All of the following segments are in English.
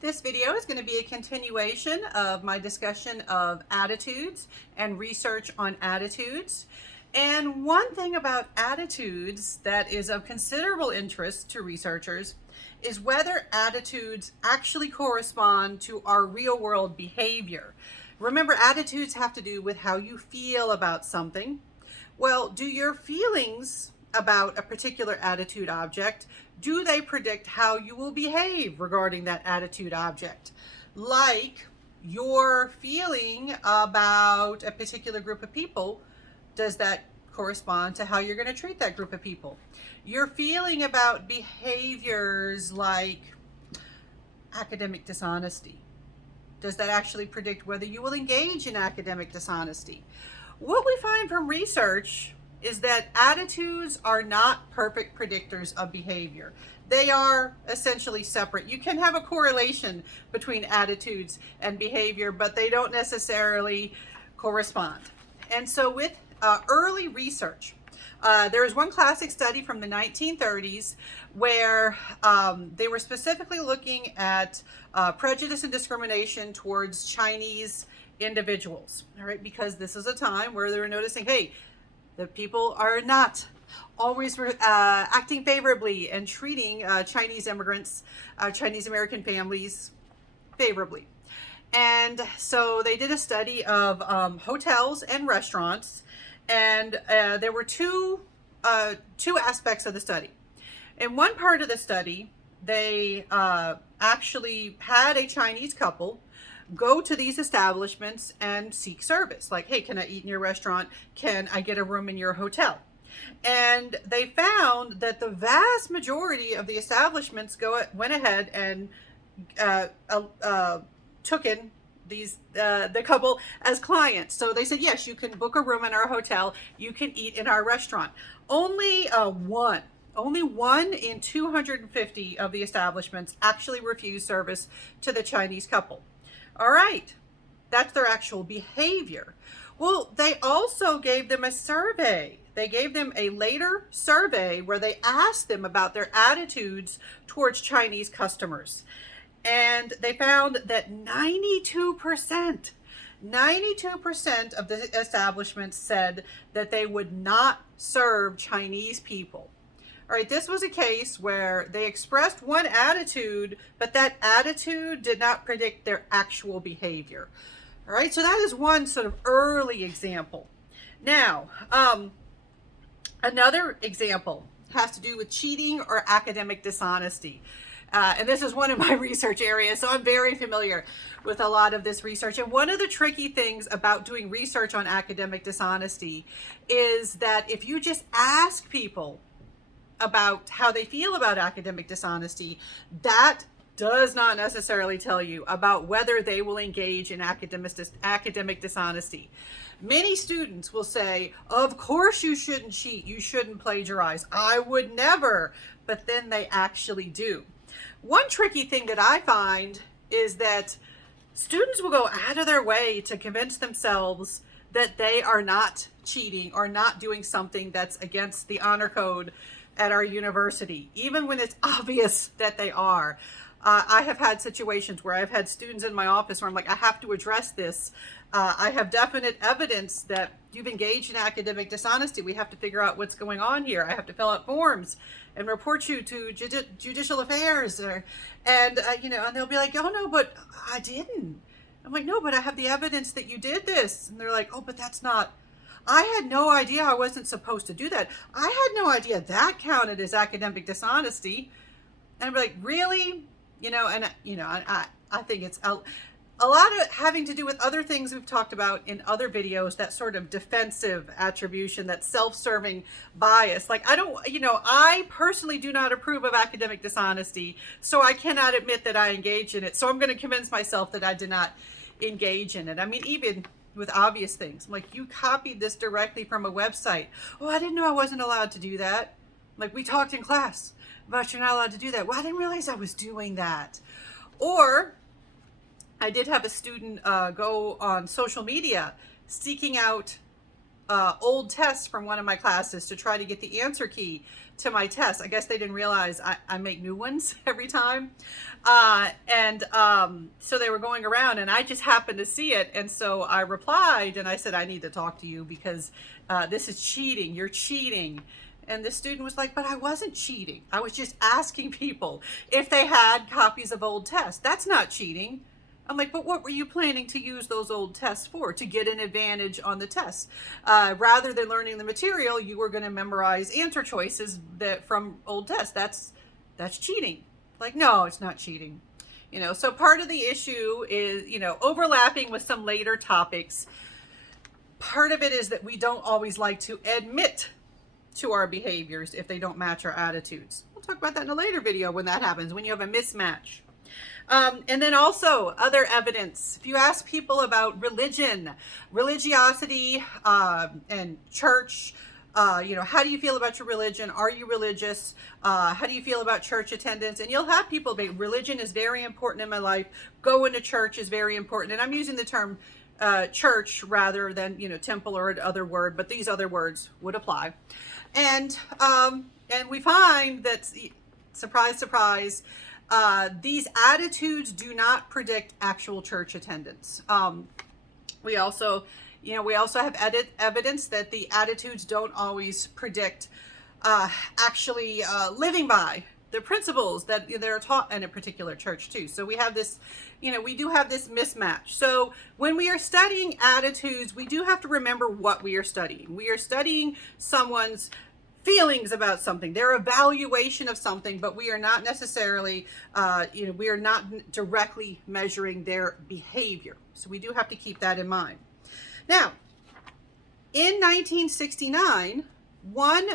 This video is going to be a continuation of my discussion of attitudes and research on attitudes. And one thing about attitudes that is of considerable interest to researchers is whether attitudes actually correspond to our real world behavior. Remember, attitudes have to do with how you feel about something. Well, do your feelings about a particular attitude object, do they predict how you will behave regarding that attitude object? Like your feeling about a particular group of people, does that correspond to how you're going to treat that group of people? Your feeling about behaviors like academic dishonesty, does that actually predict whether you will engage in academic dishonesty? What we find from research is that attitudes are not perfect predictors of behavior. They are essentially separate. You can have a correlation between attitudes and behavior, but they don't necessarily correspond. And so with early research, there was one classic study from the 1930s where they were specifically looking at prejudice and discrimination towards Chinese individuals, all right, because this is a time where they were noticing, hey, the people are not always acting favorably and treating Chinese immigrants, Chinese American families favorably. And so they did a study of hotels and restaurants, and there were two aspects of the study. In one part of the study, they actually had a Chinese couple go to these establishments and seek service. Like, hey, can I eat in your restaurant? Can I get a room in your hotel? And they found that the vast majority of the establishments went ahead and took in the couple as clients. So they said, yes, you can book a room in our hotel. You can eat in our restaurant. Only one in 250 of the establishments actually refused service to the Chinese couple. All right, that's their actual behavior. Well, they also gave them a survey. They gave them a later survey where they asked them about their attitudes towards Chinese customers. And they found that 92% of the establishments said that they would not serve Chinese people. All right, this was a case where they expressed one attitude, but that attitude did not predict their actual behavior. All right, so that is one sort of early example. Now, another example has to do with cheating or academic dishonesty. And this is one of my research areas, so I'm very familiar with a lot of this research. And one of the tricky things about doing research on academic dishonesty is that if you just ask people about how they feel about academic dishonesty, that does not necessarily tell you about whether they will engage in academic dishonesty. Many students will say, of course you shouldn't cheat, you shouldn't plagiarize, I would never, but then they actually do. One tricky thing that I find is that students will go out of their way to convince themselves that they are not cheating or not doing something that's against the honor code at our university, even when it's obvious that they are. I have had situations where I've had students in my office where I'm like, I have to address this. I have definite evidence that you've engaged in academic dishonesty. We have to figure out what's going on here. I have to fill out forms and report you to judicial affairs, and they'll be like, oh no, but I didn't. I'm like, no, but I have the evidence that you did this. And they're like, oh, but that's not. I had no idea I wasn't supposed to do that. I had no idea that counted as academic dishonesty. And I'm like, really? I think it's a lot of having to do with other things we've talked about in other videos, that sort of defensive attribution, that self-serving bias. Like, I personally do not approve of academic dishonesty, so I cannot admit that I engage in it. So I'm going to convince myself that I did not engage in it. I mean, even with obvious things. I'm like, you copied this directly from a website. Oh, I didn't know I wasn't allowed to do that. Like, we talked in class about you're not allowed to do that. Well, I didn't realize I was doing that. Or I did have a student go on social media seeking out old tests from one of my classes to try to get the answer key to my test. I guess they didn't realize I make new ones every time. So they were going around and I just happened to see it. And so I replied and I said, I need to talk to you because this is cheating. You're cheating. And the student was like, but I wasn't cheating. I was just asking people if they had copies of old tests. That's not cheating. I'm like, but what were you planning to use those old tests for? To get an advantage on the test. Rather than learning the material, you were going to memorize answer choices from old tests. That's cheating. Like, no, it's not cheating. So part of the issue is, overlapping with some later topics. Part of it is that we don't always like to admit to our behaviors if they don't match our attitudes. We'll talk about that in a later video when that happens, when you have a mismatch. And then also other evidence. If you ask people about religion, religiosity, and church, how do you feel about your religion? Are you religious? How do you feel about church attendance? And you'll have people say, religion is very important in my life. Going to church is very important. And I'm using the term church rather than, temple or other word, but these other words would apply. And we find that, surprise, surprise, these attitudes do not predict actual church attendance. We also have evidence that the attitudes don't always predict actually living by the principles that they're taught in a particular church too. So we have this, we do have this mismatch. So when we are studying attitudes, we do have to remember what we are studying. We are studying someone's feelings about something, their evaluation of something, but we are not necessarily, we are not directly measuring their behavior. So we do have to keep that in mind. Now, in 1969, one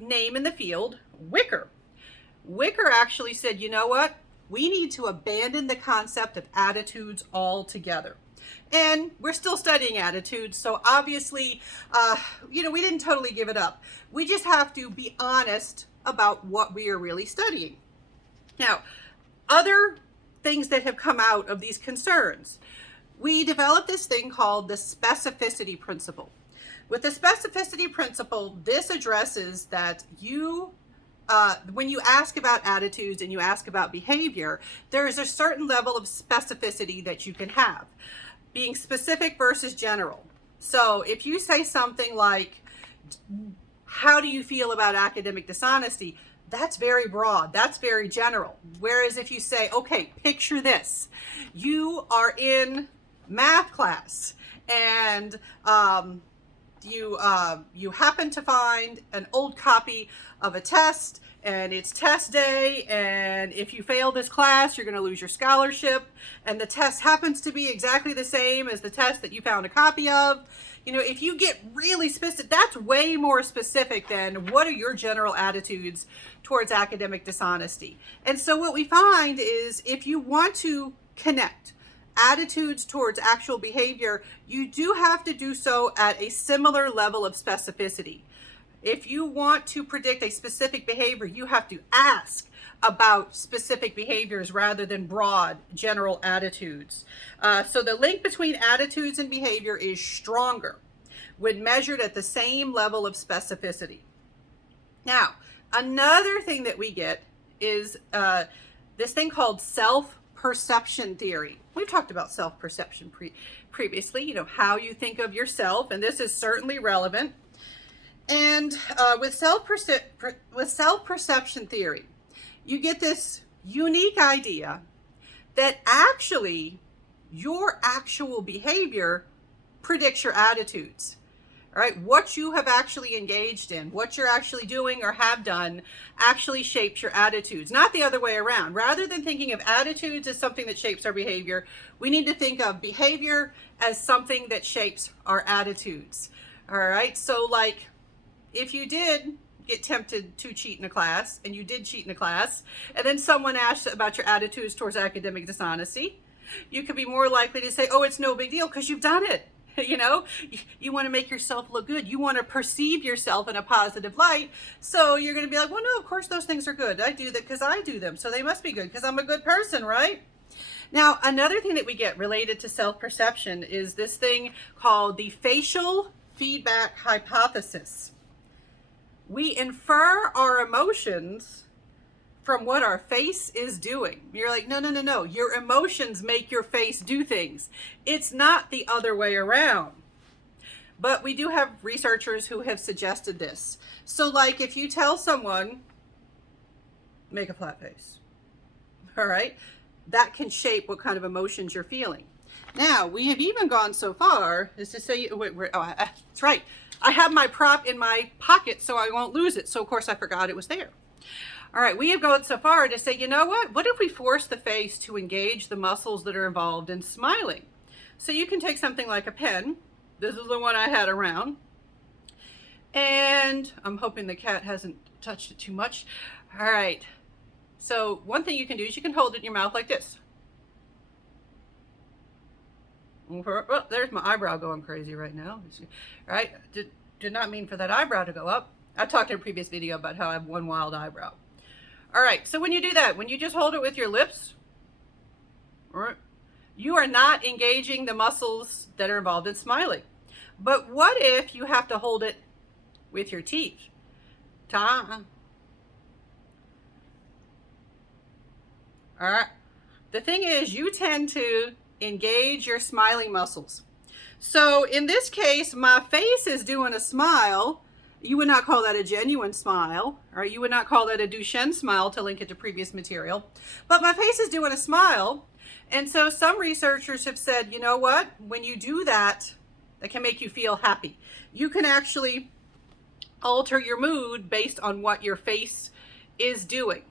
name in the field, Wicker actually said, you know what? We need to abandon the concept of attitudes altogether. And we're still studying attitudes, so obviously, we didn't totally give it up. We just have to be honest about what we are really studying. Now, other things that have come out of these concerns. We developed this thing called the specificity principle. With the specificity principle, this addresses that when you ask about attitudes and you ask about behavior, there is a certain level of specificity that you can have. Being specific versus general. So if you say something like, how do you feel about academic dishonesty? That's very broad. That's very general. Whereas if you say, okay, picture this. You are in math class and you happen to find an old copy of a test and it's test day, and if you fail this class, you're going to lose your scholarship, and the test happens to be exactly the same as the test that you found a copy of. If you get really specific, that's way more specific than what are your general attitudes towards academic dishonesty. And so what we find is if you want to connect attitudes towards actual behavior, you do have to do so at a similar level of specificity. If you want to predict a specific behavior, you have to ask about specific behaviors rather than broad general attitudes. So the link between attitudes and behavior is stronger when measured at the same level of specificity. Now, another thing that we get is this thing called self-perception theory. We've talked about self-perception previously, how you think of yourself, and this is certainly relevant. And with self-perception theory, you get this unique idea that actually your actual behavior predicts your attitudes. All right, what you have actually engaged in, what you're actually doing or have done actually shapes your attitudes, not the other way around. Rather than thinking of attitudes as something that shapes our behavior, we need to think of behavior as something that shapes our attitudes. All right, so like if you did get tempted to cheat in a class, and you did cheat in a class, and then someone asked about your attitudes towards academic dishonesty, you could be more likely to say, oh, it's no big deal because you've done it. You want to make yourself look good. You want to perceive yourself in a positive light. So you're going to be like, well, no, of course those things are good. I do that because I do them. So they must be good because I'm a good person, right? Now, another thing that we get related to self-perception is this thing called the facial feedback hypothesis. We infer our emotions from what our face is doing. You're like, no, no, no, no. Your emotions make your face do things. It's not the other way around. But we do have researchers who have suggested this. So like if you tell someone, make a flat face, all right, that can shape what kind of emotions you're feeling. Now, we have even gone so far as to say, that's right. I have my prop in my pocket so I won't lose it. So of course I forgot it was there. All right, we have gone so far to say, you know what? What if we force the face to engage the muscles that are involved in smiling? So you can take something like a pen. This is the one I had around. And I'm hoping the cat hasn't touched it too much. All right. So one thing you can do is you can hold it in your mouth like this. Oh, there's my eyebrow going crazy right now. All right. Did not mean for that eyebrow to go up. I talked in a previous video about how I have one wild eyebrow. All right. So when you do that, when you just hold it with your lips, you are not engaging the muscles that are involved in smiling. But what if you have to hold it with your teeth? All right. The thing is, you tend to engage your smiling muscles. So in this case, my face is doing a smile. You would not call that a genuine smile, or you would not call that a Duchenne smile to link it to previous material. But my face is doing a smile. And so some researchers have said, you know what? When you do that, that can make you feel happy. You can actually alter your mood based on what your face is doing.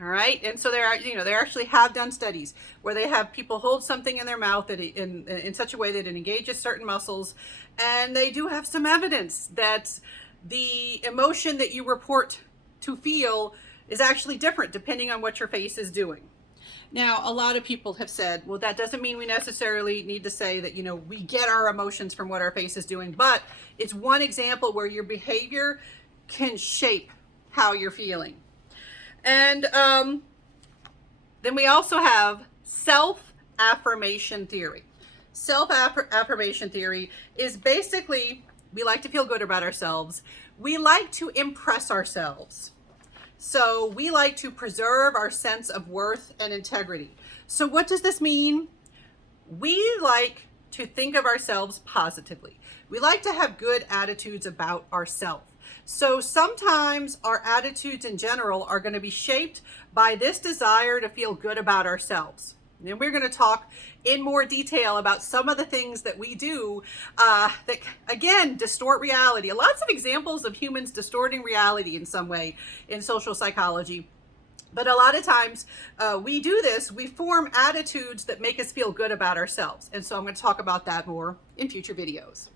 All right. And so they actually have done studies where they have people hold something in their mouth that in such a way that it engages certain muscles. And they do have some evidence that the emotion that you report to feel is actually different depending on what your face is doing. Now, a lot of people have said, well, that doesn't mean we necessarily need to say that, we get our emotions from what our face is doing, but it's one example where your behavior can shape how you're feeling. And then we also have self-affirmation theory. Self-affirmation theory is basically, we like to feel good about ourselves. We like to impress ourselves. So we like to preserve our sense of worth and integrity. So what does this mean? We like to think of ourselves positively. We like to have good attitudes about ourselves. So sometimes our attitudes in general are going to be shaped by this desire to feel good about ourselves. And we're going to talk in more detail about some of the things that we do that, again, distort reality. Lots of examples of humans distorting reality in some way in social psychology. But a lot of times we do this, we form attitudes that make us feel good about ourselves. And so I'm going to talk about that more in future videos.